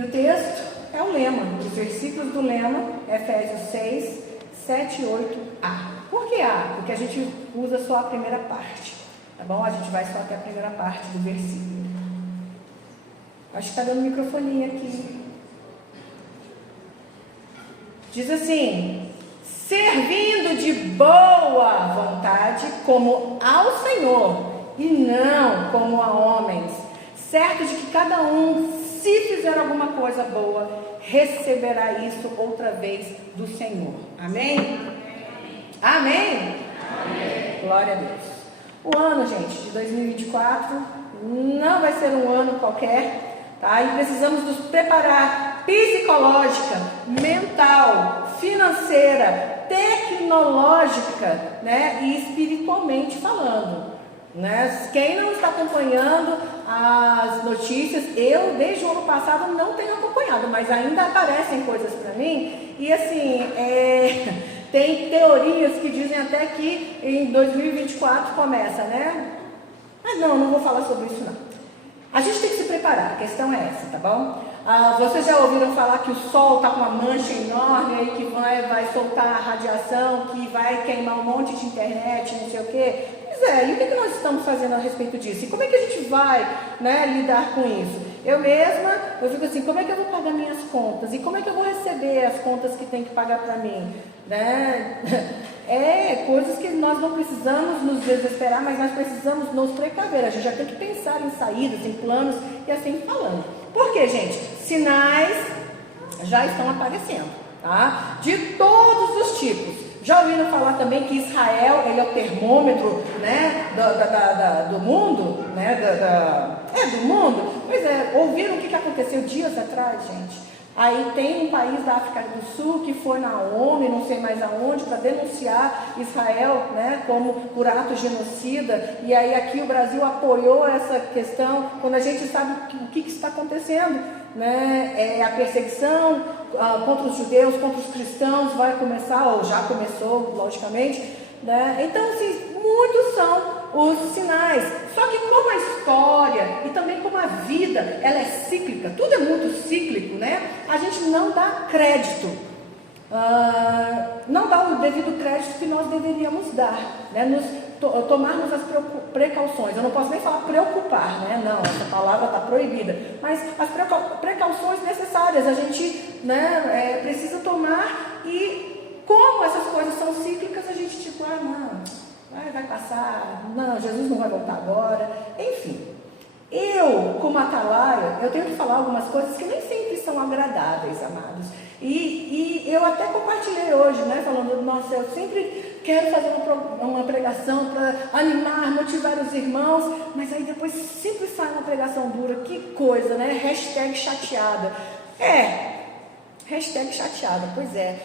E o texto é o lema, os versículos do lema, Efésios 6, 7 e 8a. Por que A? Porque a gente usa só a primeira parte, tá bom? A gente vai só até a primeira parte do versículo. Acho que está dando microfonia aqui. Diz assim: servindo de boa vontade como ao Senhor e não como a homens, certo de que cada um, se fizer alguma coisa boa, receberá isso outra vez do Senhor. Amém? Amém? Amém. Glória a Deus. O ano, gente, de 2024 não vai ser um ano qualquer, tá? E precisamos nos preparar psicológica, mental, financeira, tecnológica, né? E espiritualmente falando, né? Quem não está acompanhando as notícias, eu desde o ano passado não tenho acompanhado, mas ainda aparecem coisas para mim, e assim, tem teorias que dizem até que em 2024 começa, né? Mas não vou falar sobre isso não. A gente tem que se preparar, a questão é essa, tá bom? Vocês já ouviram falar que o Sol está com uma mancha enorme aí que vai soltar radiação, que vai queimar um monte de internet, não sei o quê? Pois é, e o que nós estamos fazendo a respeito disso? E como é que a gente vai, né, lidar com isso? Eu fico assim, como é que eu vou pagar minhas contas? E como é que eu vou receber as contas que tem que pagar para mim? Né? Coisas que nós não precisamos nos desesperar, mas nós precisamos nos precaver. A gente já tem que pensar em saídas, em planos e assim falando. Por quê, gente? Sinais já estão aparecendo, tá? De todos os tipos. Já ouviram falar também que Israel, ele é o termômetro, né, do mundo, né, do mundo? Pois é, ouviram o que aconteceu dias atrás, gente? Aí tem um país da África do Sul que foi na ONU, não sei mais aonde, para denunciar Israel, né, como por ato genocida. E aí aqui o Brasil apoiou essa questão, quando a gente sabe o que está acontecendo, né? A perseguição contra os judeus, contra os cristãos vai começar, ou já começou, logicamente, né? Então, assim, muitos são os sinais. Só que como a história e também como a vida, ela é cíclica, tudo é muito cíclico, né? A gente não dá crédito, não dá o devido crédito que nós deveríamos dar, né? Tomarmos as precauções. Eu não posso nem falar preocupar, né? Não, essa palavra está proibida. Mas as precauções necessárias a gente, né, precisa tomar. E como essas coisas são cíclicas, a gente não, vai passar, não, Jesus não vai voltar agora. Enfim, eu, como atalaia, eu tenho que falar algumas coisas que nem sempre são agradáveis, amados. E eu até compartilhei hoje, né, falando, nossa, eu sempre quero fazer uma pregação para animar, motivar os irmãos, mas aí depois sempre sai uma pregação dura, que coisa, né? Hashtag chateada. Hashtag chateada, pois é.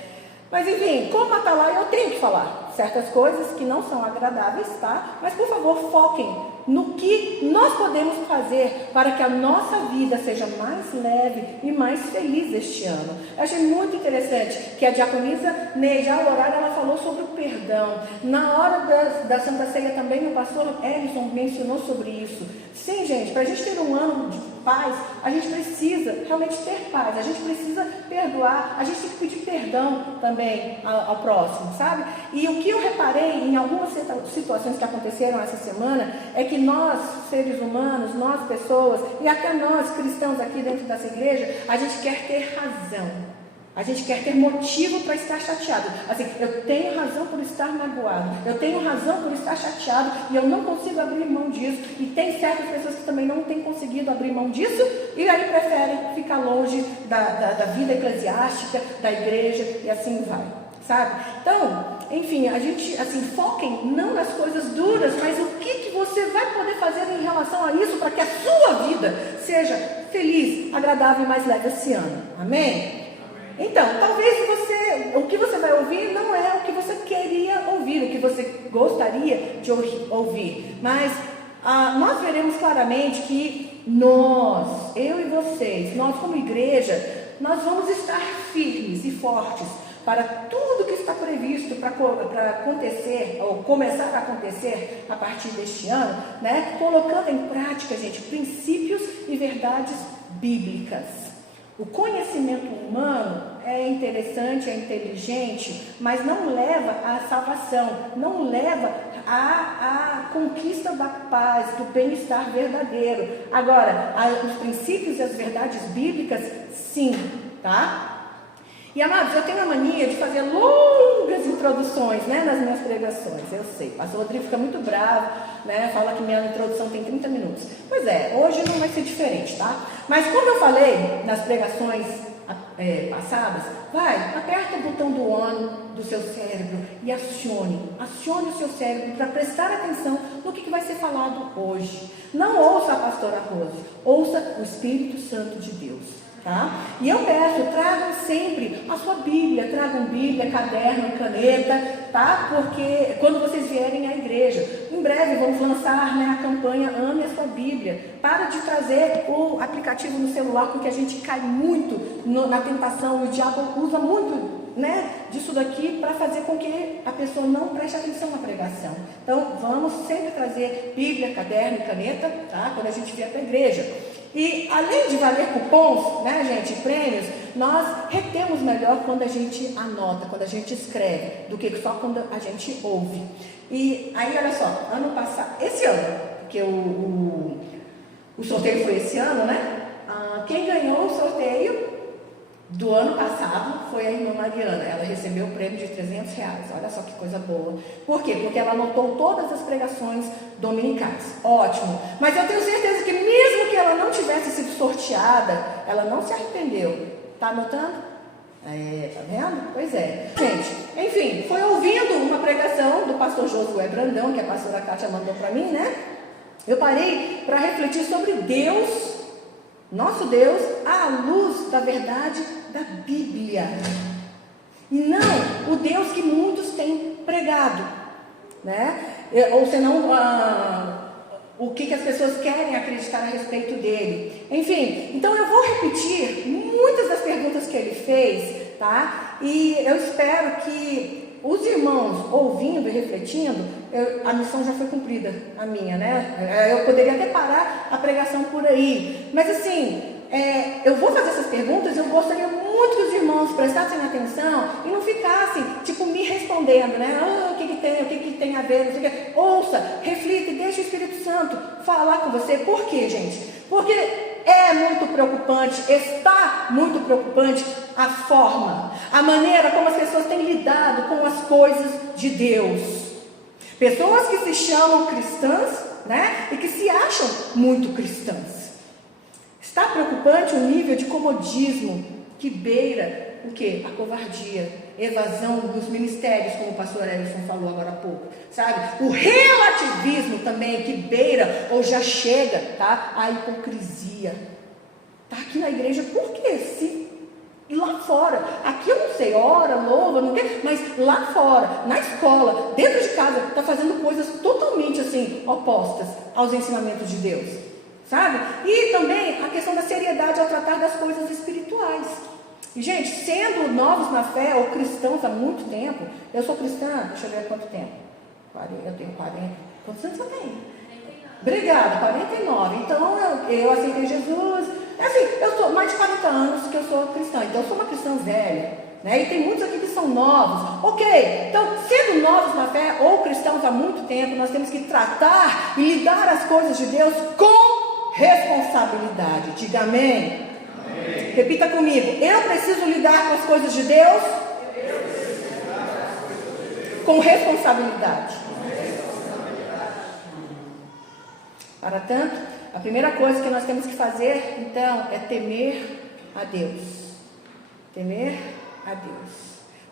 Mas enfim, como atalaia eu tenho que falar certas coisas que não são agradáveis, tá? Mas por favor, foquem no que nós podemos fazer para que a nossa vida seja mais leve e mais feliz este ano. Eu achei muito interessante que a diaconisa Neide, ao orar, ela falou sobre o perdão. Na hora da Santa Ceia também o pastor Ellison mencionou sobre isso. Sim, gente, para a gente ter um ano de paz, a gente precisa realmente ter paz, a gente precisa perdoar, a gente tem que pedir perdão também ao próximo, sabe? E o que eu reparei em algumas situações que aconteceram essa semana é que nós, seres humanos, nós pessoas, e até nós cristãos aqui dentro dessa igreja, a gente quer ter razão. A gente quer ter motivo para estar chateado. Assim, eu tenho razão por estar magoado, eu tenho razão por estar chateado e eu não consigo abrir mão disso. E tem certas pessoas que também não têm conseguido abrir mão disso e aí preferem ficar longe da vida eclesiástica, da igreja e assim vai, sabe? Então, enfim, a gente, assim, foquem não nas coisas duras, mas o que você vai poder fazer em relação a isso para que a sua vida seja feliz, agradável e mais leve esse ano. Amém? Então, talvez o que você vai ouvir não é o que você queria ouvir, o que você gostaria de ouvir, mas nós veremos claramente que eu e vocês, nós como igreja, nós vamos estar firmes e fortes para tudo que está previsto para acontecer, ou começar a acontecer a partir deste ano, né? Colocando em prática, gente, princípios e verdades bíblicas. O conhecimento humano é interessante, é inteligente, mas não leva à salvação, não leva à conquista da paz, do bem-estar verdadeiro. Agora, os princípios e as verdades bíblicas, sim, tá? E, amados, eu tenho a mania de fazer longas introduções, né, nas minhas pregações. Eu sei, o pastor Rodrigo fica muito bravo, né, fala que minha introdução tem 30 minutos. Pois é, hoje não vai ser diferente, tá? Mas como eu falei nas pregações passadas, aperta o botão do on do seu cérebro e acione o seu cérebro para prestar atenção no que vai ser falado hoje. Não ouça a pastora Rose, ouça o Espírito Santo de Deus. Tá? E eu peço, tragam sempre a sua Bíblia, tragam Bíblia, caderno, caneta, tá? Porque quando vocês vierem à igreja, em breve vamos lançar, né, a campanha Ame a Sua Bíblia. Para de trazer o aplicativo no celular, porque a gente cai muito na tentação, o diabo usa muito, né, disso daqui para fazer com que a pessoa não preste atenção na pregação. Então, vamos sempre trazer Bíblia, caderno e caneta, tá? Quando a gente vier para a igreja. E além de valer cupons, né, gente, prêmios, nós retemos melhor quando a gente anota, quando a gente escreve, do que só quando a gente ouve. E aí, olha só, ano passado, esse ano, porque o sorteio foi esse ano, né? Quem ganhou o sorteio do ano passado foi a irmã Mariana. Ela recebeu o prêmio de R$300. Olha só que coisa boa. Por quê? Porque ela anotou todas as pregações dominicais. Ótimo. Mas eu tenho certeza que mesmo que ela não tivesse sido sorteada, ela não se arrependeu. Tá anotando? Tá vendo? Pois é. Gente, enfim, foi ouvindo uma pregação do pastor Josué Brandão, que a pastora Kátia mandou para mim, né? Eu parei para refletir sobre Deus, nosso Deus, à luz da verdade da Bíblia. E não o Deus que muitos têm pregado, né? Ou senão, o que as pessoas querem acreditar a respeito dele. Enfim, então eu vou repetir muitas das perguntas que ele fez, tá? E eu espero que os irmãos ouvindo e refletindo, a missão já foi cumprida, a minha, né? Eu poderia até parar a pregação por aí, mas assim, eu vou fazer essas perguntas e eu gostaria muito que os irmãos prestassem atenção e não ficassem, tipo, me respondendo, né? O que tem a ver, não sei o que. Ouça, reflita e deixe o Espírito Santo falar com você. Por quê, gente? Porque é muito preocupante, está muito preocupante a forma, a maneira como as pessoas têm lidado com as coisas de Deus. Pessoas que se chamam cristãs, né? E que se acham muito cristãs. Está preocupante o nível de comodismo que beira o quê? A covardia, evasão dos ministérios, como o pastor Elson falou agora há pouco, sabe? O relativismo também que beira ou já chega, tá? A hipocrisia. Tá aqui na igreja, por quê? Se lá fora, aqui eu não sei, ora, louva, não tem, mas lá fora, na escola, dentro de casa, está fazendo coisas totalmente assim, opostas aos ensinamentos de Deus, sabe? E também a questão da seriedade ao tratar das coisas espirituais. E, gente, sendo novos na fé ou cristãos há muito tempo, eu sou cristã, deixa eu ver há quanto tempo, eu tenho 40, quantos anos eu tenho? Obrigada, 49, então eu aceitei Jesus, assim, eu sou mais de 40 anos que eu sou cristã, então eu sou uma cristã velha, né? E tem muitos aqui que são novos, ok, então sendo novos na fé ou cristãos há muito tempo, nós temos que tratar e lidar as coisas de Deus com responsabilidade. Diga amém. Amém. Repita comigo, eu preciso lidar com as coisas de Deus com responsabilidade. Para tanto, a primeira coisa que nós temos que fazer, então, é temer a Deus. Temer a Deus.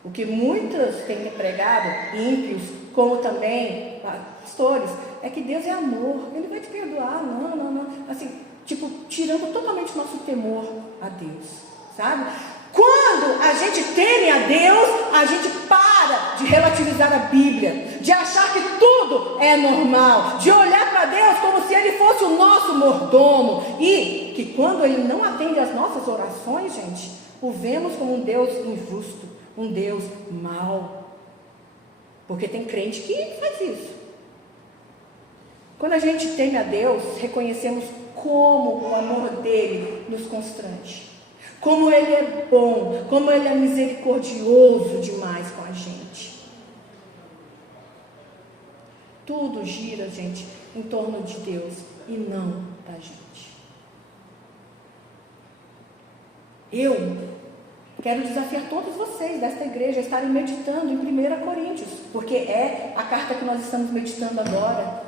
O que muitos têm pregado, ímpios, como também pastores, é que Deus é amor. Ele vai te perdoar, não. Assim, tipo, tirando totalmente o nosso temor a Deus, sabe? Quando a gente teme a Deus, a gente para de relativizar a Bíblia, de achar que tudo é normal, de olhar para Deus como se Ele fosse o nosso mordomo, e que quando Ele não atende às nossas orações, gente, o vemos como um Deus injusto, um Deus mau, porque tem crente que faz isso. Quando a gente teme a Deus, reconhecemos como o amor dele nos constrange, Como Ele é bom, como Ele é misericordioso demais com a gente. Tudo gira, gente, em torno de Deus e não da gente. Eu quero desafiar todos vocês desta igreja a estarem meditando em 1 Coríntios, porque é a carta que nós estamos meditando agora,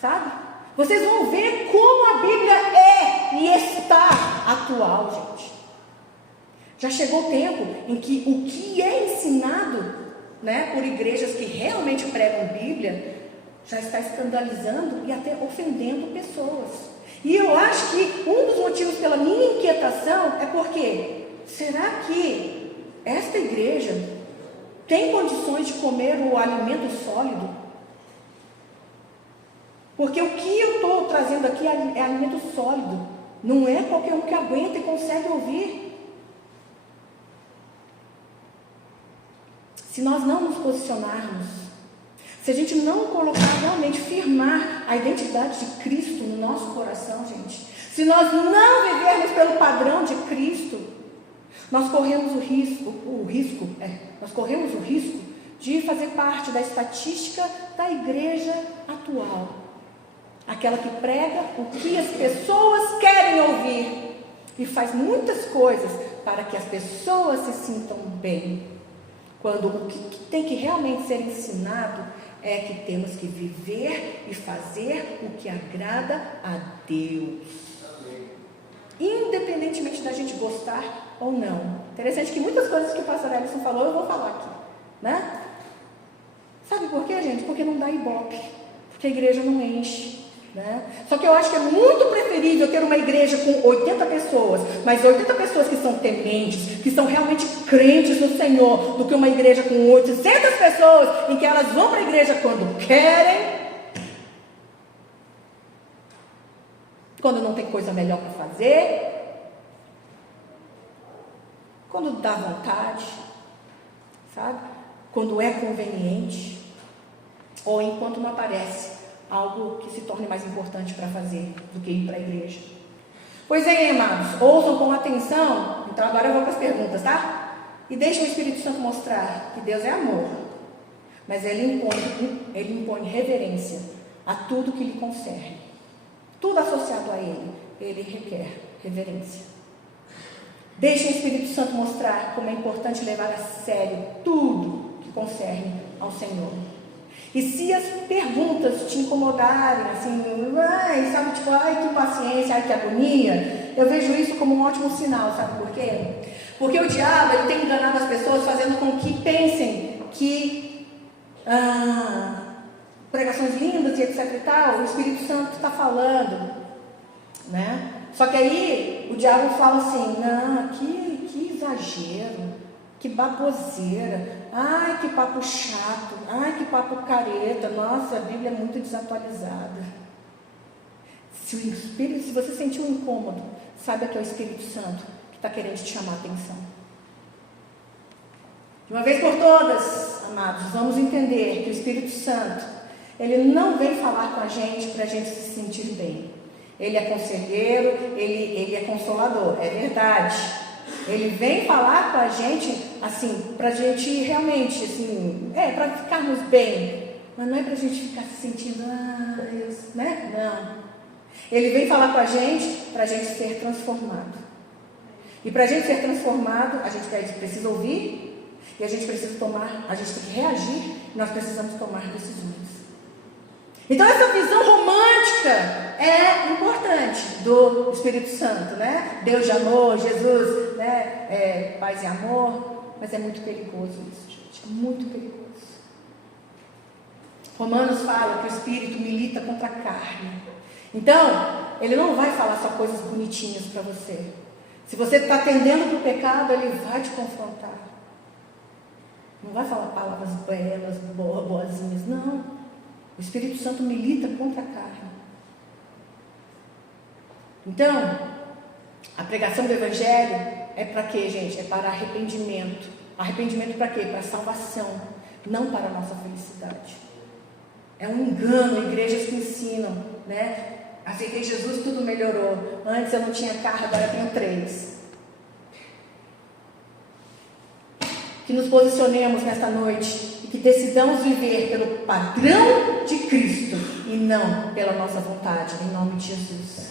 sabe? Vocês vão ver como a Bíblia é e está atual, gente. Já chegou o tempo em que o que é ensinado, né, por igrejas que realmente pregam Bíblia, já está escandalizando e até ofendendo pessoas. E eu acho que um dos motivos pela minha inquietação é porque, será que esta igreja tem condições de comer o alimento sólido? Porque o que eu estou trazendo aqui é alimento sólido. Não é qualquer um que aguenta e consegue ouvir. Se nós não nos posicionarmos, se a gente não colocar realmente, firmar a identidade de Cristo no nosso coração, gente, se nós não vivermos pelo padrão de Cristo, nós corremos o risco de fazer parte da estatística da igreja atual. Aquela que prega o que as pessoas querem ouvir e faz muitas coisas para que as pessoas se sintam bem. Quando o que tem que realmente ser ensinado é que temos que viver e fazer o que agrada a Deus. Independentemente da gente gostar ou não. Interessante que muitas coisas que o pastor Ellison falou, eu vou falar aqui, né? Sabe por quê, gente? Porque não dá ibope. Porque a igreja não enche, né? Só que eu acho que é muito preferível ter uma igreja com 80 pessoas, mas 80 pessoas que são tementes, que são realmente crentes no Senhor, do que uma igreja com 800 pessoas, em que elas vão para a igreja quando querem, quando não tem coisa melhor para fazer, quando dá vontade, sabe? Quando é conveniente, ou enquanto não aparece algo que se torne mais importante para fazer do que ir para a igreja. Pois é, amados, ouçam com atenção. Então agora eu vou para as perguntas, tá? E deixa o Espírito Santo mostrar que Deus é amor, mas Ele impõe reverência a tudo que lhe concerne. Tudo associado a Ele requer reverência. Deixa o Espírito Santo mostrar como é importante levar a sério tudo que concerne ao Senhor. E se as perguntas te incomodarem, assim, sabe, tipo, ai que paciência, ai que agonia, eu vejo isso como um ótimo sinal, sabe por quê? Porque o diabo, ele tem enganado as pessoas, fazendo com que pensem que pregações lindas e etc e tal, o Espírito Santo está falando, né? Só que aí o diabo fala assim, não, que exagero, que baboseira, ai que papo chato, ai que papo careta, nossa, a Bíblia é muito desatualizada. Se você sentir um incômodo, saiba que é o Espírito Santo que está querendo te chamar a atenção. De uma vez por todas, amados, vamos entender que o Espírito Santo, ele não vem falar com a gente para a gente se sentir bem. Ele é conselheiro, ele é consolador, é verdade. Ele vem falar com a gente, assim, para a gente realmente, assim, para ficarmos bem. Mas não é para a gente ficar se sentindo, né? Não. Ele vem falar com a gente para a gente ser transformado. E para a gente ser transformado, a gente precisa ouvir e a gente precisa tomar, a gente tem que reagir e nós precisamos tomar decisões. Então essa visão romântica é importante do Espírito Santo, né? Deus de amor, Jesus, né? Paz e amor, mas é muito perigoso isso, gente, é muito perigoso. Romanos fala que o Espírito milita contra a carne. Então, ele não vai falar só coisas bonitinhas para você. Se você está tendendo para o pecado, ele vai te confrontar. Não vai falar palavras belas, boazinhas, não. O Espírito Santo milita contra a carne. Então, a pregação do Evangelho é para quê, gente? É para arrependimento. Arrependimento para quê? Para salvação, não para a nossa felicidade. É um engano, igrejas que ensinam, né? Aceitei Jesus, tudo melhorou. Antes eu não tinha carro, agora eu tenho 3. que nos posicionemos nesta noite e que decidamos viver pelo padrão de Cristo e não pela nossa vontade, em nome de Jesus.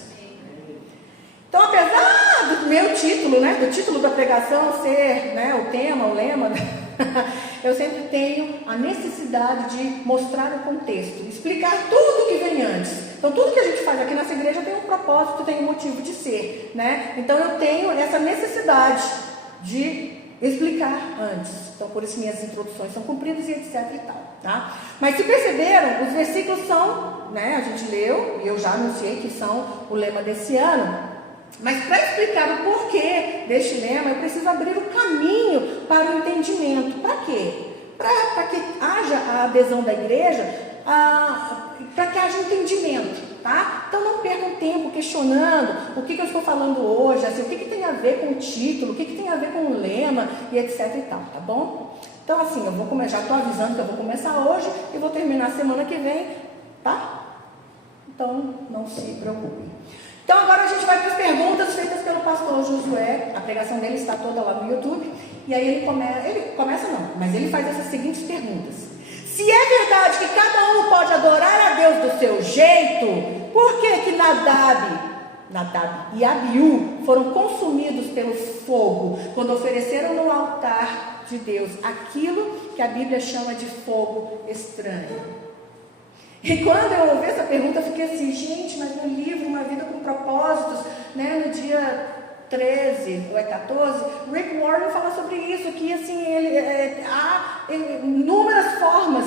Então, apesar do meu título, né, do título da pregação ser, né, o tema, o lema, eu sempre tenho a necessidade de mostrar o contexto, explicar tudo que vem antes. Então, tudo que a gente faz aqui nessa igreja tem um propósito, tem um motivo de ser, né? Então, eu tenho essa necessidade de explicar antes. Então, por isso minhas introduções são cumpridas e etc e tal, tá? Mas se perceberam, os versículos são, né, a gente leu, e eu já anunciei que são o lema desse ano. Mas para explicar o porquê deste lema, eu preciso abrir o caminho para o entendimento. Para quê? Para que haja a adesão da igreja, para que haja entendimento, tá? Então não percam tempo questionando o que eu estou falando hoje, assim, o que tem a ver com o título, o que tem a ver com o lema e etc e tal, tá bom? Então assim, eu vou começar, já estou avisando que eu vou começar hoje e vou terminar semana que vem, tá? Então não se preocupem. Então agora a gente vai para as perguntas feitas pelo pastor Josué. A pregação dele está toda lá no YouTube. E aí ele começa não, mas ele faz essas seguintes perguntas. Se é verdade que cada um pode adorar a Deus do seu jeito, por que Nadab e Abiú foram consumidos pelo fogo quando ofereceram no altar de Deus aquilo que a Bíblia chama de fogo estranho? E quando eu ouvi essa pergunta, eu fiquei assim, gente, mas no livro Uma Vida com Propósitos, né, no dia 13 ou 14, Rick Warren fala sobre isso, que assim, há inúmeras formas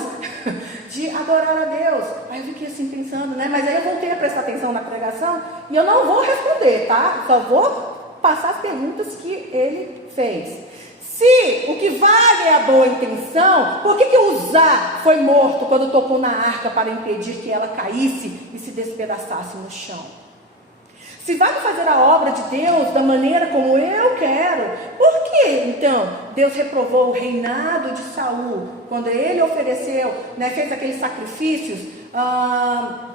de adorar a Deus. Aí eu fiquei assim pensando, né, mas aí eu voltei a prestar atenção na pregação e eu não vou responder, tá? Só vou passar as perguntas que ele fez. Se o que vale é a boa intenção, por que Uzá foi morto quando tocou na arca para impedir que ela caísse e se despedaçasse no chão? Se vale fazer a obra de Deus da maneira como eu quero, por que então Deus reprovou o reinado de Saul quando ele ofereceu, né, fez aqueles sacrifícios?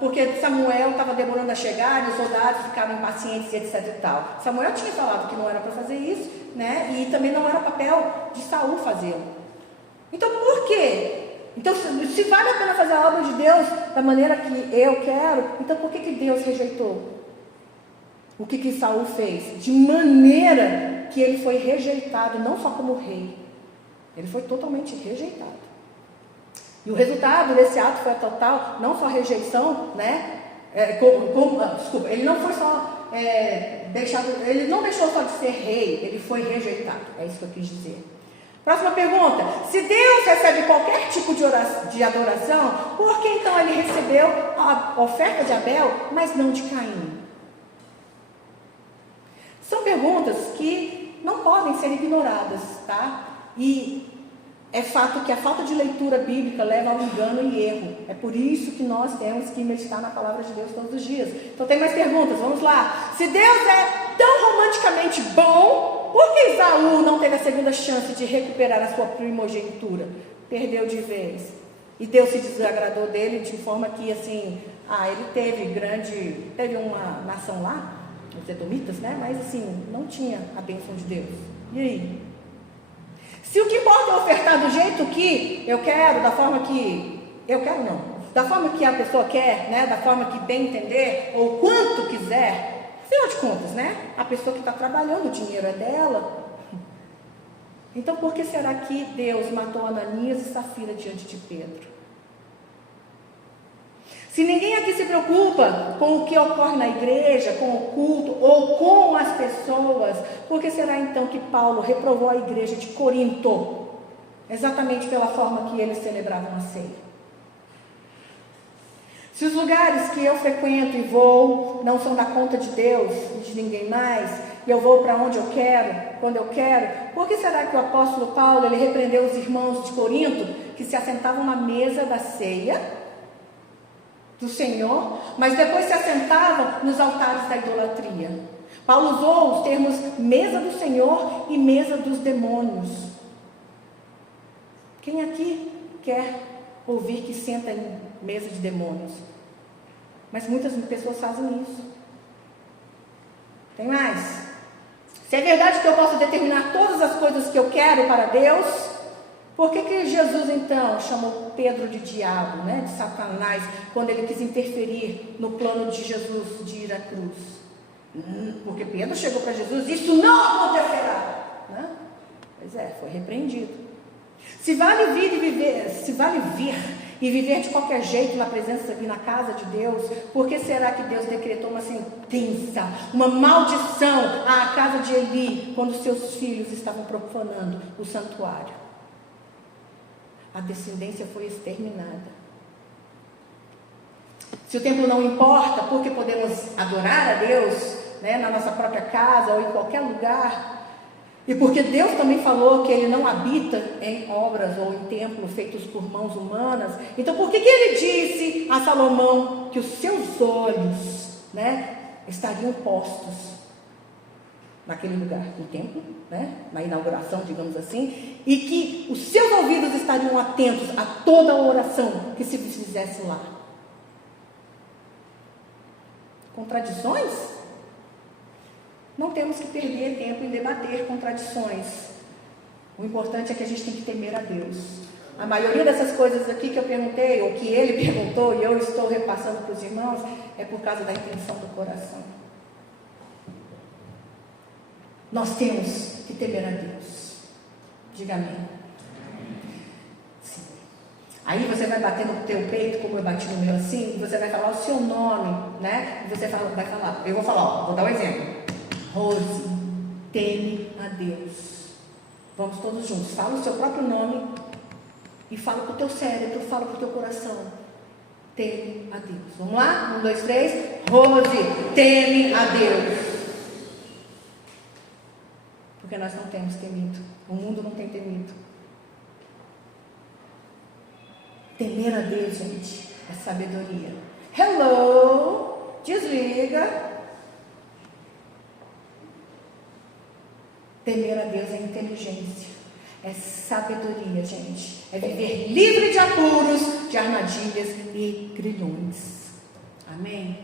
Porque Samuel estava demorando a chegar e os soldados ficaram impacientes e etc e tal. Samuel tinha falado que não era para fazer isso, né? E também não era papel de Saul fazê-lo. Então por quê? Então se vale a pena fazer a obra de Deus da maneira que eu quero, então por que Deus rejeitou? O que Saul fez? De maneira que ele foi rejeitado, não só como rei, ele foi totalmente rejeitado. E o resultado desse ato foi a total, não só rejeição, né? Desculpa, ele não foi só ele não deixou só de ser rei, ele foi rejeitado. É isso que eu quis dizer. Próxima pergunta: se Deus recebe qualquer tipo de adoração, por que então ele recebeu a oferta de Abel, mas não de Caim? São perguntas que não podem ser ignoradas, tá? E é fato que a falta de leitura bíblica leva ao engano e erro. É por isso que nós temos que meditar na palavra de Deus todos os dias. Então tem mais perguntas, vamos lá. Se Deus é tão romanticamente bom, por que Esaú não teve a segunda chance de recuperar a sua primogenitura? Perdeu de vez. E Deus se desagradou dele de forma que assim, ele teve uma nação lá, os edomitas, né? Mas assim, não tinha a bênção de Deus. E aí? Se o que importa é ofertar do jeito que eu quero, da forma que eu quero não, da forma que a pessoa quer, né? Da forma que bem entender, ou quanto quiser, afinal de contas, né? A pessoa que está trabalhando, o dinheiro é dela. Então por que será que Deus matou Ananias e Safira diante de Pedro? Se ninguém aqui se preocupa com o que ocorre na igreja, com o culto ou com as pessoas, por que será então que Paulo reprovou a igreja de Corinto? Exatamente pela forma que eles celebravam a ceia. Se os lugares que eu frequento e vou não são da conta de Deus e de ninguém mais, e eu vou para onde eu quero, quando eu quero, por que será que o apóstolo Paulo ele repreendeu os irmãos de Corinto que se assentavam na mesa da ceia do Senhor, mas depois se assentava nos altares da idolatria? Paulo usou os termos mesa do Senhor e mesa dos demônios. Quem aqui quer ouvir que senta em mesa de demônios? Mas muitas pessoas fazem isso. Tem mais? Se é verdade que eu posso determinar todas as coisas que eu quero para Deus, Por que Jesus então chamou Pedro de diabo, né, de Satanás, quando ele quis interferir no plano de Jesus de ir à cruz? Porque Pedro chegou para Jesus: isso não acontecerá, né? Pois é, foi repreendido. Se vale vir e viver de qualquer jeito na presença e na casa de Deus, por que será que Deus decretou uma sentença, uma maldição à casa de Eli, quando seus filhos estavam profanando o santuário? A descendência foi exterminada. Se o templo não importa, porque podemos adorar a Deus, né, na nossa própria casa ou em qualquer lugar, e porque Deus também falou que Ele não habita em obras ou em templos feitos por mãos humanas, então por que Ele disse a Salomão que os seus olhos, né, estariam postos naquele lugar, no templo, né, na inauguração, digamos assim, e que os seus ouvidos estariam atentos a toda a oração que se fizesse lá? Contradições? Não temos que perder tempo em debater contradições. O importante é que a gente tem que temer a Deus. A maioria dessas coisas aqui que eu perguntei, ou que ele perguntou, e eu estou repassando para os irmãos, é por causa da intenção do coração. Nós temos que temer a Deus. Diga amém. Sim. Aí você vai bater no teu peito, como eu bati no meu assim, e você vai falar o seu nome, né? E você vai falar, eu vou falar, vou dar um exemplo. Rose, teme a Deus. Vamos todos juntos. Fala o seu próprio nome e fala para o teu cérebro, fala para o teu coração. Teme a Deus. Vamos lá? 1, 2, 3. Rose, teme a Deus. Porque nós não temos temido. O mundo não tem temido. Temer a Deus, gente, é sabedoria. Hello! Desliga. Temer a Deus é inteligência, é sabedoria, gente. É viver livre de apuros, de armadilhas e grilhões. Amém?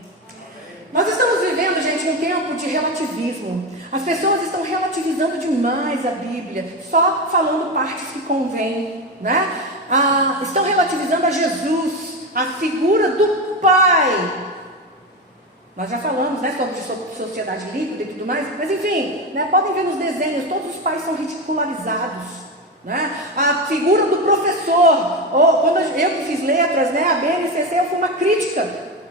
Nós estamos vivendo, gente, um tempo de relativismo. As pessoas estão relativizando demais a Bíblia, só falando partes que convêm, né? Estão relativizando a Jesus, a figura do Pai. Nós já falamos, né, sobre sociedade líquida e tudo mais, mas enfim, né, podem ver nos desenhos, todos os pais são ridicularizados, né? A figura do professor, ou quando eu que fiz letras, né, a BNCC foi uma crítica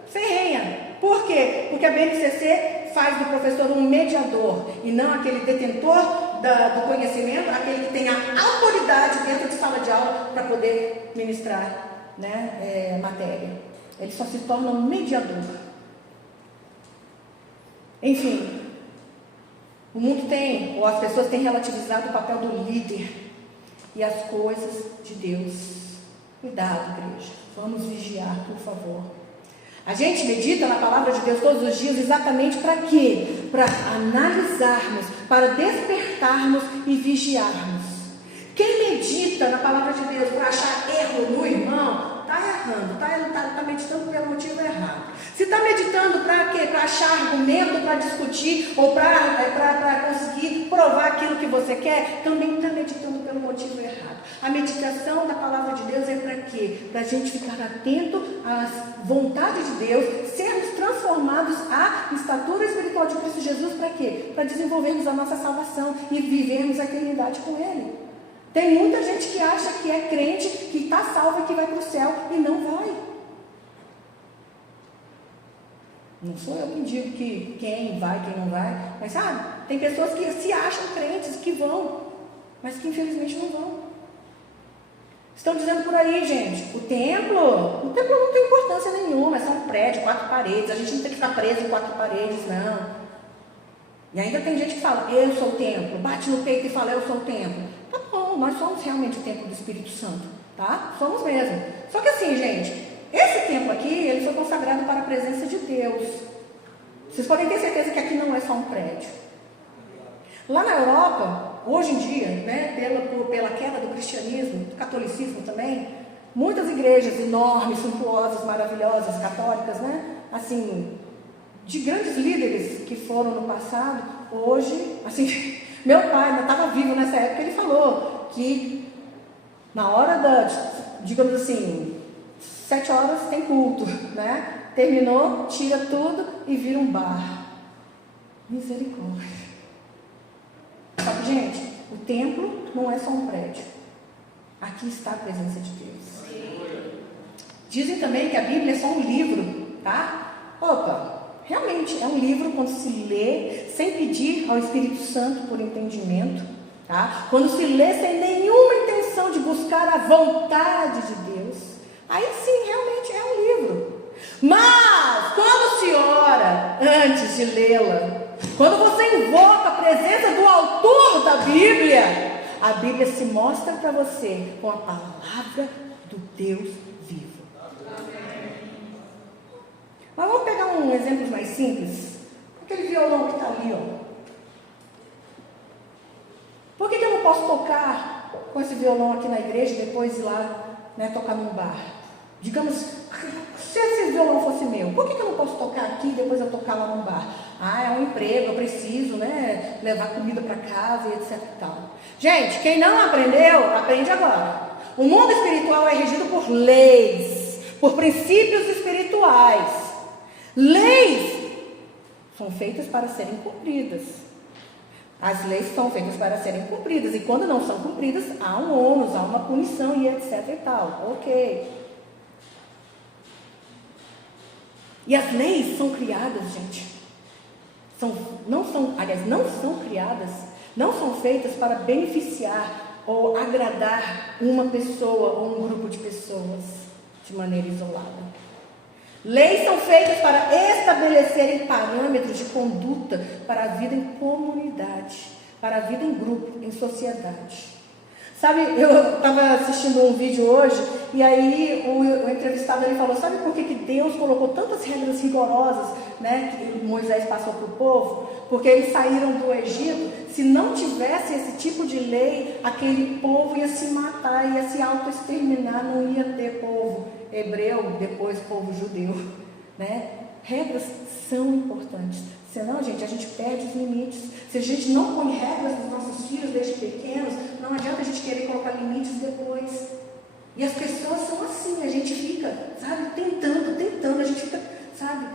ferrenha. Por quê? Porque a BNCC faz do professor um mediador e não aquele detentor do conhecimento, aquele que tem a autoridade dentro de sala de aula para poder ministrar, né, matéria. Ele só se torna um mediador. Enfim, o mundo tem, ou as pessoas têm relativizado o papel do líder e as coisas de Deus. Cuidado, igreja. Vamos vigiar, por favor. A gente medita na palavra de Deus todos os dias exatamente para quê? Para analisarmos, para despertarmos e vigiarmos. Quem medita na palavra de Deus para achar erro no irmão, está errando, está meditando pelo motivo errado. Se está meditando para quê? Para achar argumento, para discutir, ou para conseguir provar aquilo que você quer, também está meditando pelo motivo errado. A meditação da palavra de Deus é para quê? Para a gente ficar atento às vontades de Deus, sermos transformados à estatura espiritual de Cristo Jesus, para quê? Para desenvolvermos a nossa salvação e vivermos a eternidade com Ele. Tem muita gente que acha que é crente, que está salvo e que vai para o céu e não vai. Não sou eu que digo que quem vai, quem não vai, mas sabe, tem pessoas que se acham crentes, que vão, mas que infelizmente não vão. Estão dizendo por aí, gente, o templo não tem importância nenhuma, é só um prédio, 4 paredes, a gente não tem que ficar preso em 4 paredes, não. E ainda tem gente que fala, eu sou o templo, bate no peito e fala, eu sou o templo. Tá bom, nós somos realmente o templo do Espírito Santo, tá? Somos mesmo. Só que assim, gente, esse templo aqui, ele foi consagrado para a presença de Deus. Vocês podem ter certeza que aqui não é só um prédio. Lá na Europa, hoje em dia, né, pela queda do cristianismo, do catolicismo também, muitas igrejas enormes, suntuosas, maravilhosas, católicas, né, assim, de grandes líderes que foram no passado, hoje, assim, meu pai ainda estava vivo nessa época, ele falou que Na hora digamos assim, 7 horas tem culto, né? Terminou, tira tudo e vira um bar. Misericórdia. Sabe, gente, o templo não é só um prédio. Aqui está a presença de Deus. Dizem também que a Bíblia é só um livro, tá? Opa, realmente é um livro quando se lê sem pedir ao Espírito Santo por entendimento, tá? Quando se lê sem nenhuma intenção de buscar a vontade de Deus, aí sim, realmente é um livro. Mas, quando se ora antes de lê-la, quando você invoca a presença do autor da Bíblia, a Bíblia se mostra para você com a palavra do Deus vivo. Mas vamos pegar um exemplo mais simples. Aquele violão que está ali, ó. Por que eu não posso tocar com esse violão aqui na igreja e depois ir lá, né, tocar num bar? Digamos, se esse violão fosse meu, por que eu não posso tocar aqui e depois eu tocar lá num bar? Ah, é um emprego, eu preciso, né, levar comida para casa e etc e tal. Gente, quem não aprendeu, aprende agora. O mundo espiritual é regido por leis, por princípios espirituais. Leis são feitas para serem cumpridas. As leis são feitas para serem cumpridas. E quando não são cumpridas, há um ônus, há uma punição e etc e tal. Ok. E as leis são criadas, gente. Não são criadas, não são feitas para beneficiar ou agradar uma pessoa ou um grupo de pessoas de maneira isolada. Leis são feitas para estabelecerem parâmetros de conduta para a vida em comunidade, para a vida em grupo, em sociedade. Sabe, eu estava assistindo um vídeo hoje e aí o entrevistado ele falou, sabe por que Deus colocou tantas regras rigorosas, né, que Moisés passou para o povo? Porque eles saíram do Egito. Se não tivesse esse tipo de lei, aquele povo ia se matar, ia se autoexterminar, não ia ter povo hebreu, depois povo judeu, né? Regras são importantes, senão, gente, a gente perde os limites. Se a gente não põe regras nos nossos filhos desde pequenos, não adianta a gente querer colocar limites depois. E as pessoas são assim, a gente fica, sabe, tentando, a gente fica, sabe,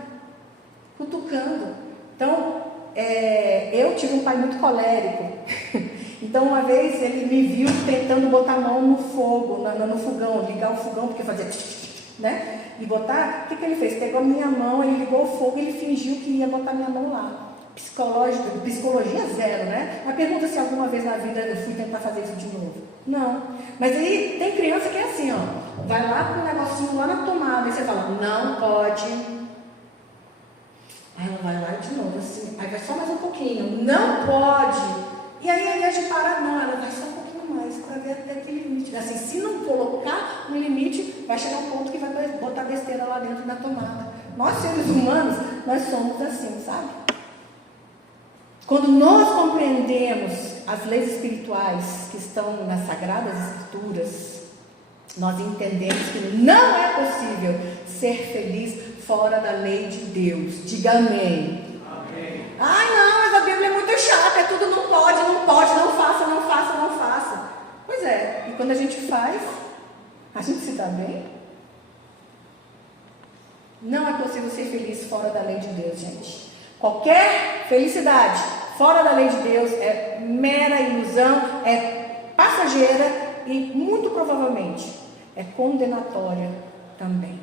cutucando. Então, eu tive um pai muito colérico. Então, uma vez ele me viu tentando botar a mão no fogo, no fogão, ligar o fogão, porque fazia né? E botar, o que ele fez? Pegou a minha mão, ele ligou o fogo e ele fingiu que ia botar minha mão lá. Psicologia zero, né? Mas pergunta se alguma vez na vida eu fui tentar fazer isso de novo. Não. Mas aí tem criança que é assim, ó. Vai lá com um negocinho lá na tomada e você fala, não pode. Aí ela vai lá de novo, assim. Aí vai só mais um pouquinho. Não pode. E aí ao invés de parar, não, ela vai só um pouquinho mais para ver até aquele limite. Assim, se não colocar um limite, vai chegar um ponto que vai botar besteira lá dentro da tomada. Nós, seres humanos, nós somos assim, sabe? Quando nós compreendemos as leis espirituais que estão nas Sagradas Escrituras, nós entendemos que não é possível ser feliz fora da lei de Deus. Diga amém. Amém. Ai não, mas a Bíblia é muito chata, é tudo não pode, não faça. Pois é, e quando a gente faz, a gente se dá bem? Não é possível ser feliz fora da lei de Deus, gente. Qualquer felicidade fora da lei de Deus é mera ilusão, é passageira e muito provavelmente é condenatória também.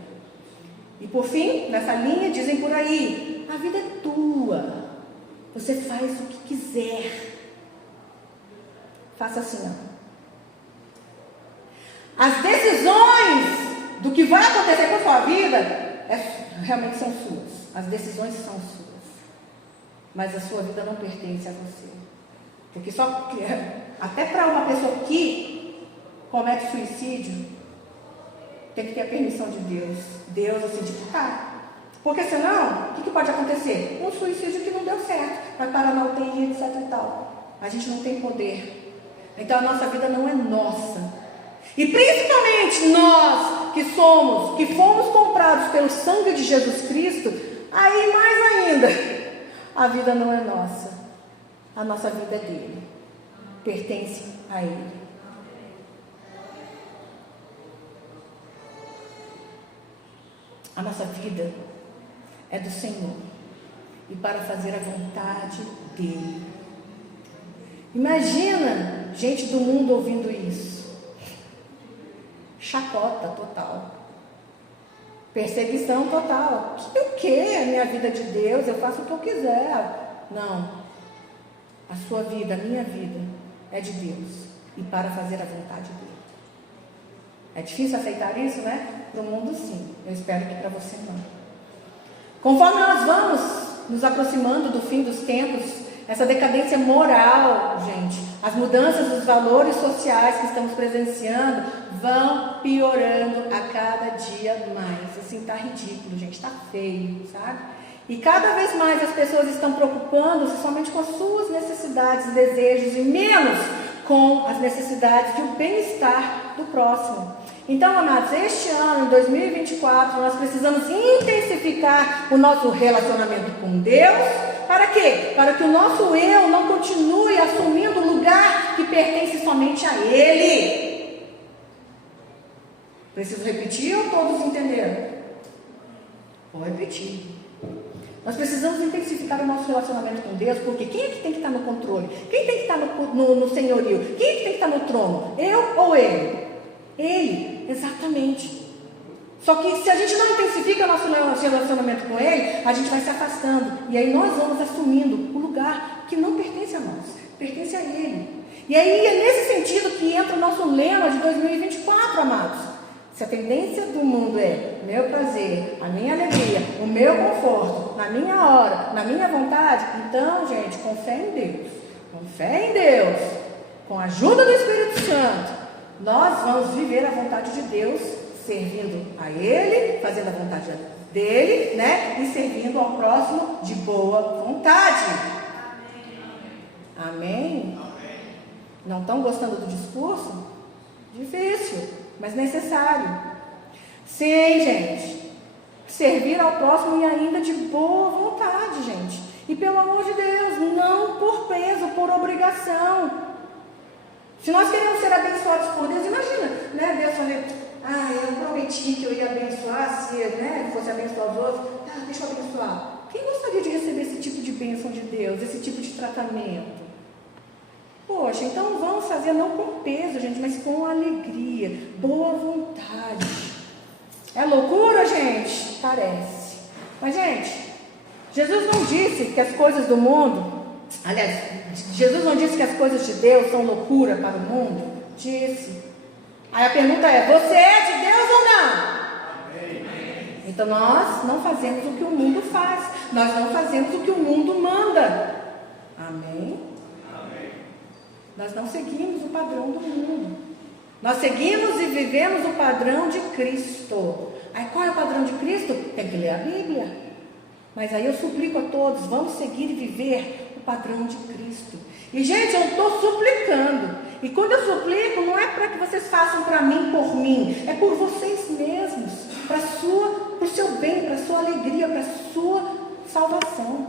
E por fim, nessa linha dizem por aí, a vida é tua, você faz o que quiser. Faça assim, ó. As decisões do que vai acontecer com a sua vida realmente são suas. As decisões são suas. Mas a sua vida não pertence a você. Porque até para uma pessoa que comete suicídio, tem que ter a permissão de Deus. Deus, assim, porque senão, o que pode acontecer? Um suicídio que não deu certo, vai parar na UTI, etc e tal. A gente não tem poder. Então a nossa vida não é nossa. E principalmente nós que fomos comprados pelo sangue de Jesus Cristo, aí mais ainda, a vida não é nossa. A nossa vida é dele. Pertence a ele. A nossa vida é do Senhor e para fazer a vontade dele. Imagina gente do mundo ouvindo isso. Chacota total. Perseguição total. O que? A minha vida é de Deus, eu faço o que eu quiser. Não. A sua vida, a minha vida é de Deus e para fazer a vontade dele. É difícil aceitar isso, né? Para o mundo, sim. Eu espero que para você não. Conforme nós vamos nos aproximando do fim dos tempos, essa decadência moral, gente, as mudanças dos valores sociais que estamos presenciando vão piorando a cada dia mais. Assim, tá ridículo, gente, tá feio, sabe? E cada vez mais as pessoas estão preocupando-se somente com as suas necessidades e desejos e menos com as necessidades e o bem-estar do próximo. Então, amados, este ano, em 2024, nós precisamos intensificar o nosso relacionamento com Deus. Para quê? Para que o nosso eu não continue assumindo o lugar que pertence somente a Ele. Preciso repetir ou todos entenderam? Vou repetir. Nós precisamos intensificar o nosso relacionamento com Deus, porque quem é que tem que estar no controle? Quem tem que estar no senhorio? Quem é que tem que estar no trono? Eu ou Ele? Ele, exatamente. Só que se a gente não intensifica o nosso relacionamento com Ele, a gente vai se afastando. E aí nós vamos assumindo o lugar que não pertence a nós, pertence a Ele. E aí é nesse sentido que entra o nosso lema de 2024, amados. Se a tendência do mundo é meu prazer, a minha alegria, o meu conforto, na minha hora, na minha vontade, então, gente, com fé em Deus, com fé em Deus, com a ajuda do Espírito Santo, nós vamos viver a vontade de Deus, servindo a Ele, fazendo a vontade dEle, né? E servindo ao próximo de boa vontade. Amém? Amém? Não estão gostando do discurso? Difícil, mas necessário. Sim, gente. Servir ao próximo e ainda de boa vontade, gente. E pelo amor de Deus, não por peso, por obrigação. Se nós queremos ser abençoados por Deus, imagina, né? Deus falou, eu prometi que eu ia abençoar, se fosse abençoar os outros. Deixa eu abençoar. Quem gostaria de receber esse tipo de bênção de Deus, esse tipo de tratamento? Poxa, então vamos fazer não com peso, gente, mas com alegria, boa vontade. É loucura, gente? Parece. Mas, gente, Jesus não disse que as coisas do mundo... Aliás, Jesus não disse que as coisas de Deus são loucura para o mundo? Disse. Aí a pergunta é, você é de Deus ou não? Amém. Então nós não fazemos o que o mundo faz. Nós não fazemos o que o mundo manda. Amém? Amém. Nós não seguimos o padrão do mundo. Nós seguimos e vivemos o padrão de Cristo. Aí qual é o padrão de Cristo? Tem que ler a Bíblia. Mas aí eu suplico a todos, vamos seguir e viver o padrão de Cristo. E, gente, eu estou suplicando. E quando eu suplico, não é para que vocês façam para mim, por mim. É por vocês mesmos. Para o seu bem, para a sua alegria, para a sua salvação.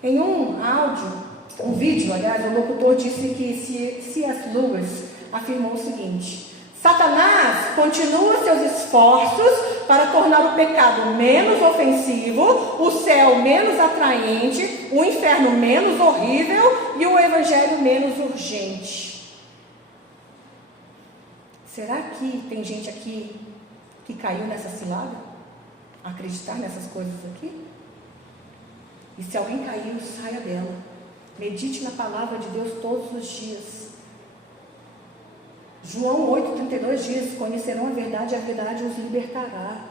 Em um vídeo, aliás, o locutor disse que C.S. Lewis afirmou o seguinte: Satanás continua seus esforços para tornar o pecado menos ofensivo, o céu menos atraente, o inferno menos horrível e o evangelho menos urgente. Será que tem gente aqui que caiu nessa cilada? Acreditar nessas coisas aqui? E se alguém caiu, saia dela. Medite na palavra de Deus todos os dias. João 8,32 diz, conhecerão a verdade e a verdade os libertará.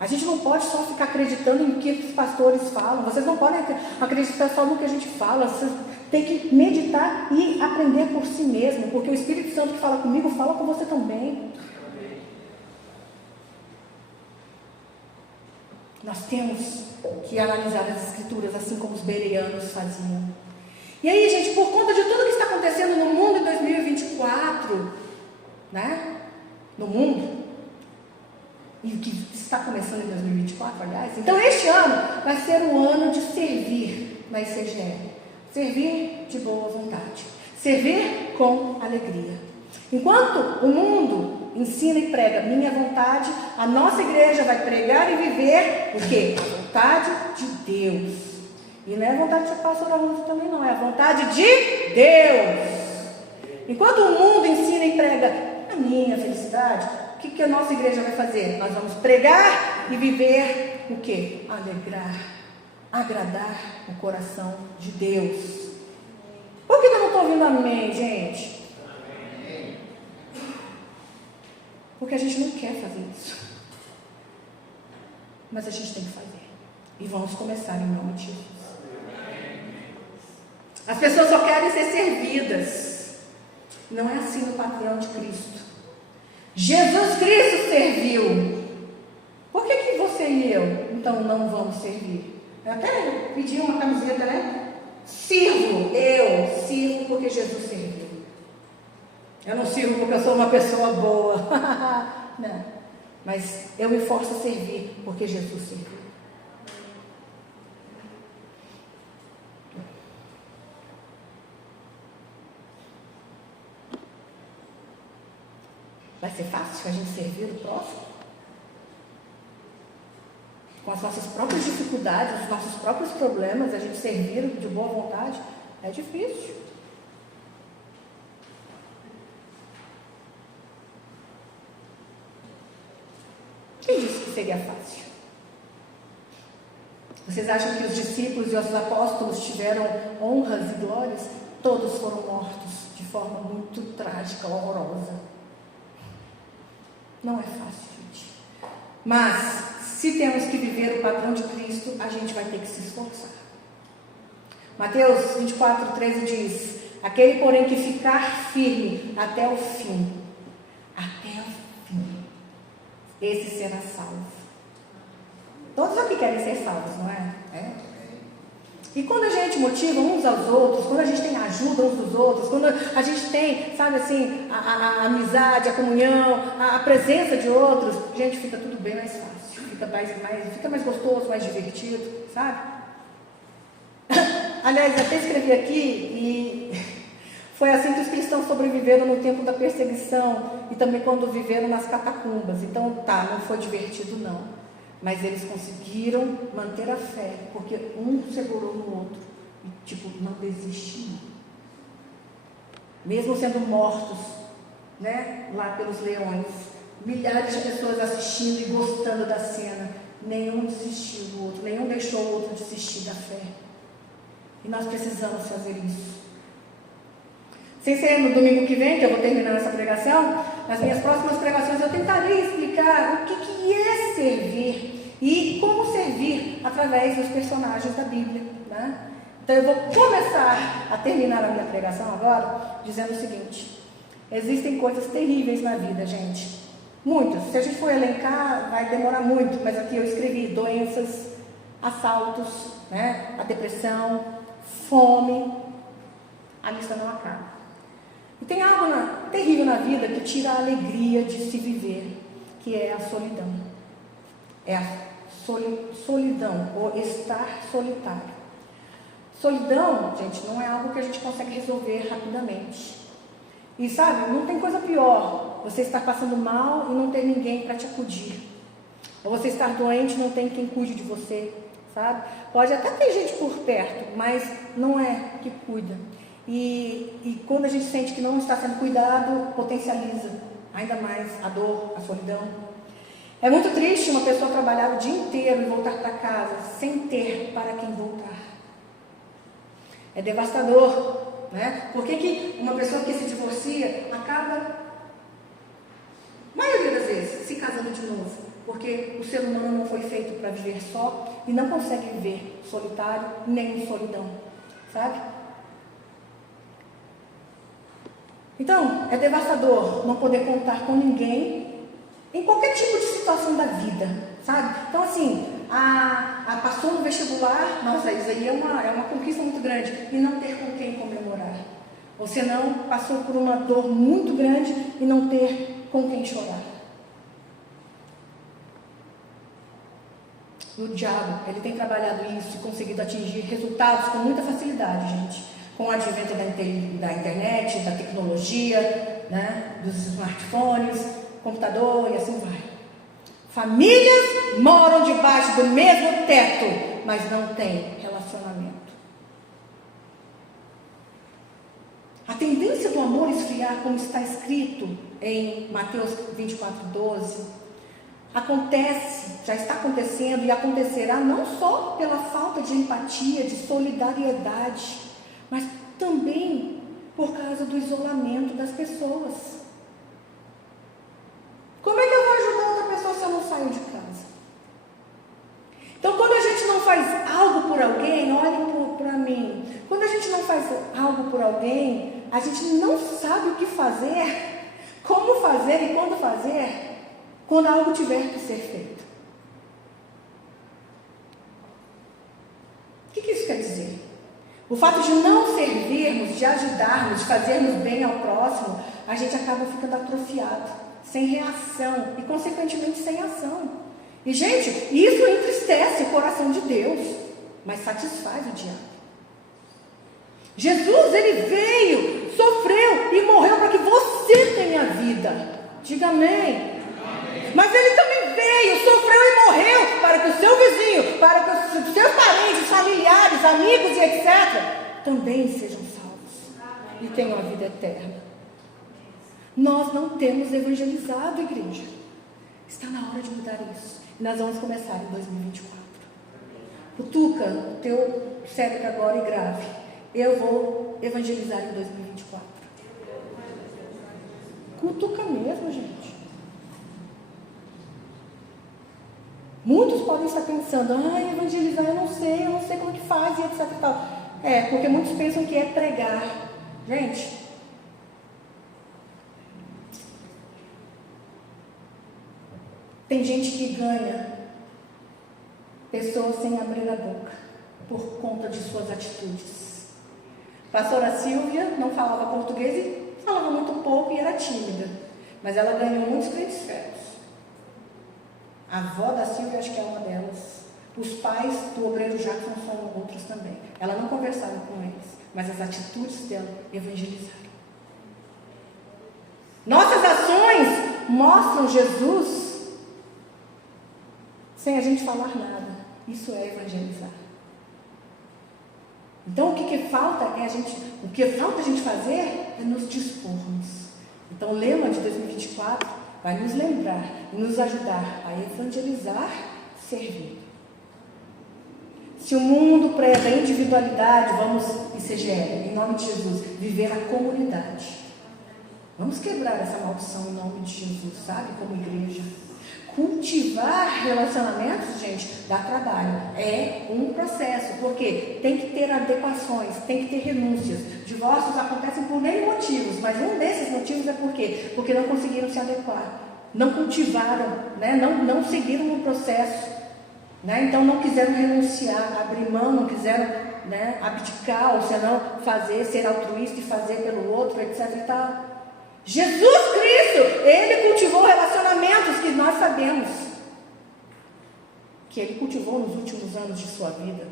A gente não pode só ficar acreditando em que os pastores falam. Vocês não podem acreditar só no que a gente fala. Vocês têm que meditar e aprender por si mesmo, porque o Espírito Santo que fala comigo, fala com você também. Nós temos que analisar as Escrituras, assim como os bereanos faziam. E aí, gente, por conta de tudo que está acontecendo no mundo em 2024, né? No mundo, e o que está começando em 2024, aliás. Então, este ano vai ser um ano de servir na ICGL. Servir de boa vontade. Servir com alegria. Enquanto o mundo ensina e prega minha vontade, a nossa igreja vai pregar e viver o quê? A vontade de Deus. E não é a vontade de pastora Ruth também não, é a vontade de Deus. Enquanto o mundo ensina e prega a minha felicidade, o que a nossa igreja vai fazer? Nós vamos pregar e viver o quê? Alegrar, agradar o coração de Deus. Por que eu não estou ouvindo amém, gente? Porque a gente não quer fazer isso. Mas a gente tem que fazer. E vamos começar em nome de Jesus. As pessoas só querem ser servidas. Não é assim no padrão de Cristo. Jesus Cristo serviu. Por que você e eu, então, não vamos servir? Eu até pedi uma camiseta, né? Eu sirvo porque Jesus serviu. Eu não sirvo porque eu sou uma pessoa boa. Não. Mas eu me forço a servir porque Jesus serviu. Vai ser fácil a gente servir o próximo? Com as nossas próprias dificuldades, os nossos próprios problemas, a gente servir de boa vontade? É difícil. Quem disse que seria fácil? Vocês acham que os discípulos e os apóstolos tiveram honras e glórias? Todos foram mortos de forma muito trágica, horrorosa. Não é fácil, gente. Mas, se temos que viver o padrão de Cristo, a gente vai ter que se esforçar. Mateus 24:13 diz: aquele, porém, que ficar firme até o fim, esse será salvo. Todos aqui querem ser salvos, não é? E quando a gente motiva uns aos outros, quando a gente tem ajuda uns dos outros, quando a gente tem, sabe assim, a amizade, a comunhão, a presença de outros, gente, fica tudo bem mais fácil, fica mais gostoso, mais divertido, sabe? Aliás, até escrevi aqui e foi assim que os cristãos sobreviveram no tempo da perseguição e também quando viveram nas catacumbas. Então, não foi divertido não. Mas eles conseguiram manter a fé, porque um segurou no outro. E, não desistiu. Mesmo sendo mortos, né, lá pelos leões, milhares de pessoas assistindo e gostando da cena, nenhum desistiu do outro, nenhum deixou o outro desistir da fé. E nós precisamos fazer isso. Sem ser no domingo que vem, que eu vou terminar essa pregação, nas minhas próximas pregações eu tentarei explicar o que é servir e como servir através dos personagens da Bíblia, né? Então eu vou começar a terminar a minha pregação agora dizendo o seguinte: existem coisas terríveis na vida, gente, muitas. Se a gente for elencar vai demorar muito, mas aqui eu escrevi doenças, assaltos, né? A depressão, fome, a lista não acaba. E tem algo terrível na vida que tira a alegria de se viver, que é a solidão. É a solidão, ou estar solitário. Solidão, gente, não é algo que a gente consegue resolver rapidamente. E sabe, não tem coisa pior, você estar passando mal e não ter ninguém para te acudir. Ou você estar doente e não tem quem cuide de você, sabe? Pode até ter gente por perto, mas não é que cuida. E quando a gente sente que não está sendo cuidado, potencializa ainda mais a dor, a solidão. É muito triste uma pessoa trabalhar o dia inteiro e voltar para casa sem ter para quem voltar. É devastador, né? Por que uma pessoa que se divorcia acaba, a maioria das vezes, se casando de novo? Porque o ser humano não foi feito para viver só e não consegue viver solitário nem em solidão, sabe? Então, é devastador não poder contar com ninguém em qualquer tipo de situação da vida, sabe? Então, assim, passou no vestibular, nossa, isso aí é uma conquista muito grande, e não ter com quem comemorar. Ou senão, passou por uma dor muito grande e não ter com quem chorar. E o diabo, ele tem trabalhado isso e conseguido atingir resultados com muita facilidade, gente. Com o advento da internet, da tecnologia, né, dos smartphones, computador e assim vai. Famílias moram debaixo do mesmo teto, mas não tem relacionamento. A tendência do amor esfriar, como está escrito em Mateus 24:12, acontece, já está acontecendo e acontecerá não só pela falta de empatia, de solidariedade, mas também por causa do isolamento das pessoas. Como é que eu vou ajudar outra pessoa se eu não saio de casa? Então, quando a gente não faz algo por alguém, olhem para mim. Quando a gente não faz algo por alguém, a gente não sabe o que fazer, como fazer e quando fazer, quando algo tiver que ser feito. O que isso quer dizer? O fato de não servirmos, de ajudarmos, de fazermos bem ao próximo, a gente acaba ficando atrofiado, sem reação e, consequentemente, sem ação. E, gente, isso entristece o coração de Deus, mas satisfaz o diabo. Jesus, ele veio, sofreu e morreu para que você tenha vida. Diga amém. Mas ele também veio, sofreu e morreu para que o seu vizinho, para que os seus parentes, familiares, amigos e etc. também sejam salvos e tenham a vida eterna. Nós não temos evangelizado, igreja. Está na hora de mudar isso. E nós vamos começar em 2024. Cutuca o teu cérebro agora e grave. Eu vou evangelizar em 2024. Cutuca mesmo, gente. Muitos podem estar pensando, evangelizar eu não sei como que faz e etc e tal. Porque muitos pensam que é pregar. Gente, tem gente que ganha pessoas sem abrir a boca por conta de suas atitudes. Pastora Silvia não falava português e falava muito pouco e era tímida, mas ela ganhou muitos crentes férios. A avó da Silvia, acho que é uma delas. Os pais do obreiro Jackson são outros também. Ela não conversava com eles, mas as atitudes dela evangelizaram. Nossas ações mostram Jesus sem a gente falar nada. Isso é evangelizar. Então o que falta a gente fazer é nos dispormos. Então o lema de 2024 vai nos lembrar e nos ajudar a evangelizar, servir. Se o mundo preza a individualidade, vamos, ICGL, em nome de Jesus, viver a comunidade. Vamos quebrar essa maldição em nome de Jesus, sabe, como igreja. Cultivar relacionamentos, gente, dá trabalho. É um processo, porque tem que ter adequações, tem que ter renúncias. Divórcios acontecem por N motivos, mas um desses motivos é por quê? Porque não conseguiram se adequar, não cultivaram, né? não seguiram o processo, né? Então não quiseram renunciar, abrir mão, não quiseram, né, abdicar, ou senão fazer, ser altruísta e fazer pelo outro, etc e tal. Jesus Cristo, ele cultivou relacionamentos que nós sabemos que ele cultivou nos últimos anos de sua vida,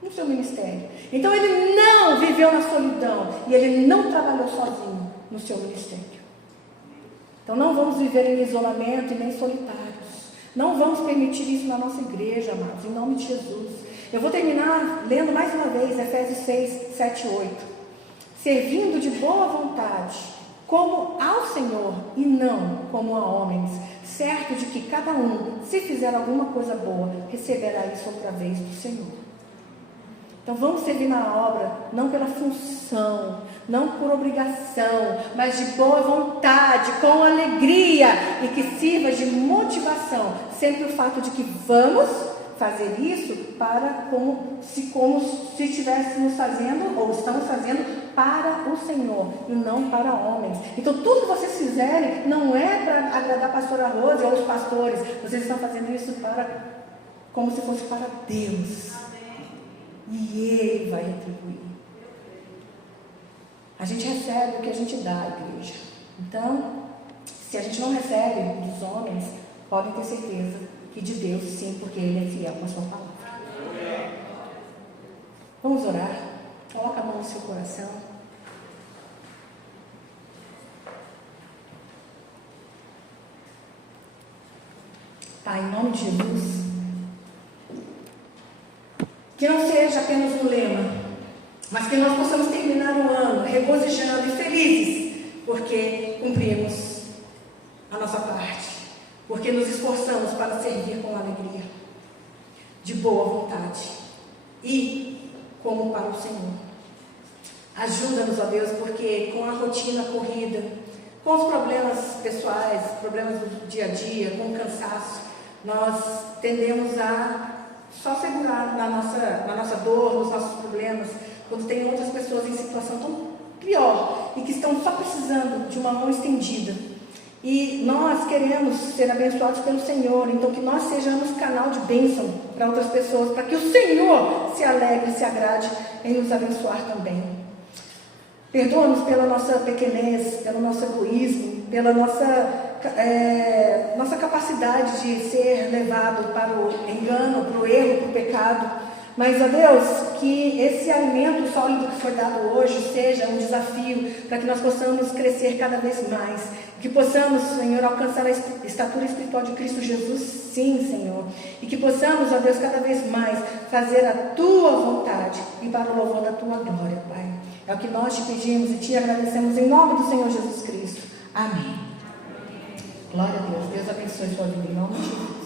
no seu ministério. Então ele não viveu na solidão e ele não trabalhou sozinho no seu ministério. Então não vamos viver em isolamento e nem solitários. Não vamos permitir isso na nossa igreja, amados, em nome de Jesus. Eu vou terminar lendo mais uma vez Efésios 6, 7 e 8. Servindo de boa vontade, como ao Senhor e não como a homens, certo de que cada um, se fizer alguma coisa boa, receberá isso outra vez do Senhor. Então vamos servir na obra, não pela função, não por obrigação, mas de boa vontade, com alegria, e que sirva de motivação, sempre o fato de que vamos fazer isso para como se estivéssemos fazendo, ou estamos fazendo, para o Senhor e não para homens. Então tudo que vocês fizerem não é para agradar a pastora Rose ou os pastores, vocês estão fazendo isso como se fosse para Deus. E Ele vai retribuir. A gente recebe o que a gente dá, igreja. Então, se a gente não recebe dos homens, podem ter certeza que de Deus sim, porque Ele é fiel com a sua palavra. Vamos orar? Coloca a mão no seu coração. Pai, em nome de Jesus, que não seja apenas um lema, mas que nós possamos terminar o ano regozijando e felizes, porque cumprimos a nossa parte, porque nos esforçamos para servir com alegria, de boa vontade e como para o Senhor. Ajuda-nos, ó Deus, porque com a rotina corrida, com os problemas pessoais, problemas do dia a dia, com o cansaço, nós tendemos a só segurar na nossa dor, nos nossos problemas, quando tem outras pessoas em situação tão pior e que estão só precisando de uma mão estendida. E nós queremos ser abençoados pelo Senhor, então que nós sejamos canal de bênção para outras pessoas, para que o Senhor se alegre, se agrade em nos abençoar também. Perdoa-nos pela nossa pequenez, pelo nosso egoísmo, pela nossa capacidade de ser levado para o engano, para o erro, para o pecado. Mas, ó Deus, que esse alimento sólido que foi dado hoje seja um desafio para que nós possamos crescer cada vez mais. Que possamos, Senhor, alcançar a estatura espiritual de Cristo Jesus, sim, Senhor. E que possamos, ó Deus, cada vez mais fazer a Tua vontade e para o louvor da Tua glória, Pai. É o que nós te pedimos e te agradecemos em nome do Senhor Jesus Cristo. Amém. Glória a Deus. Deus abençoe sua vida em nome de Jesus.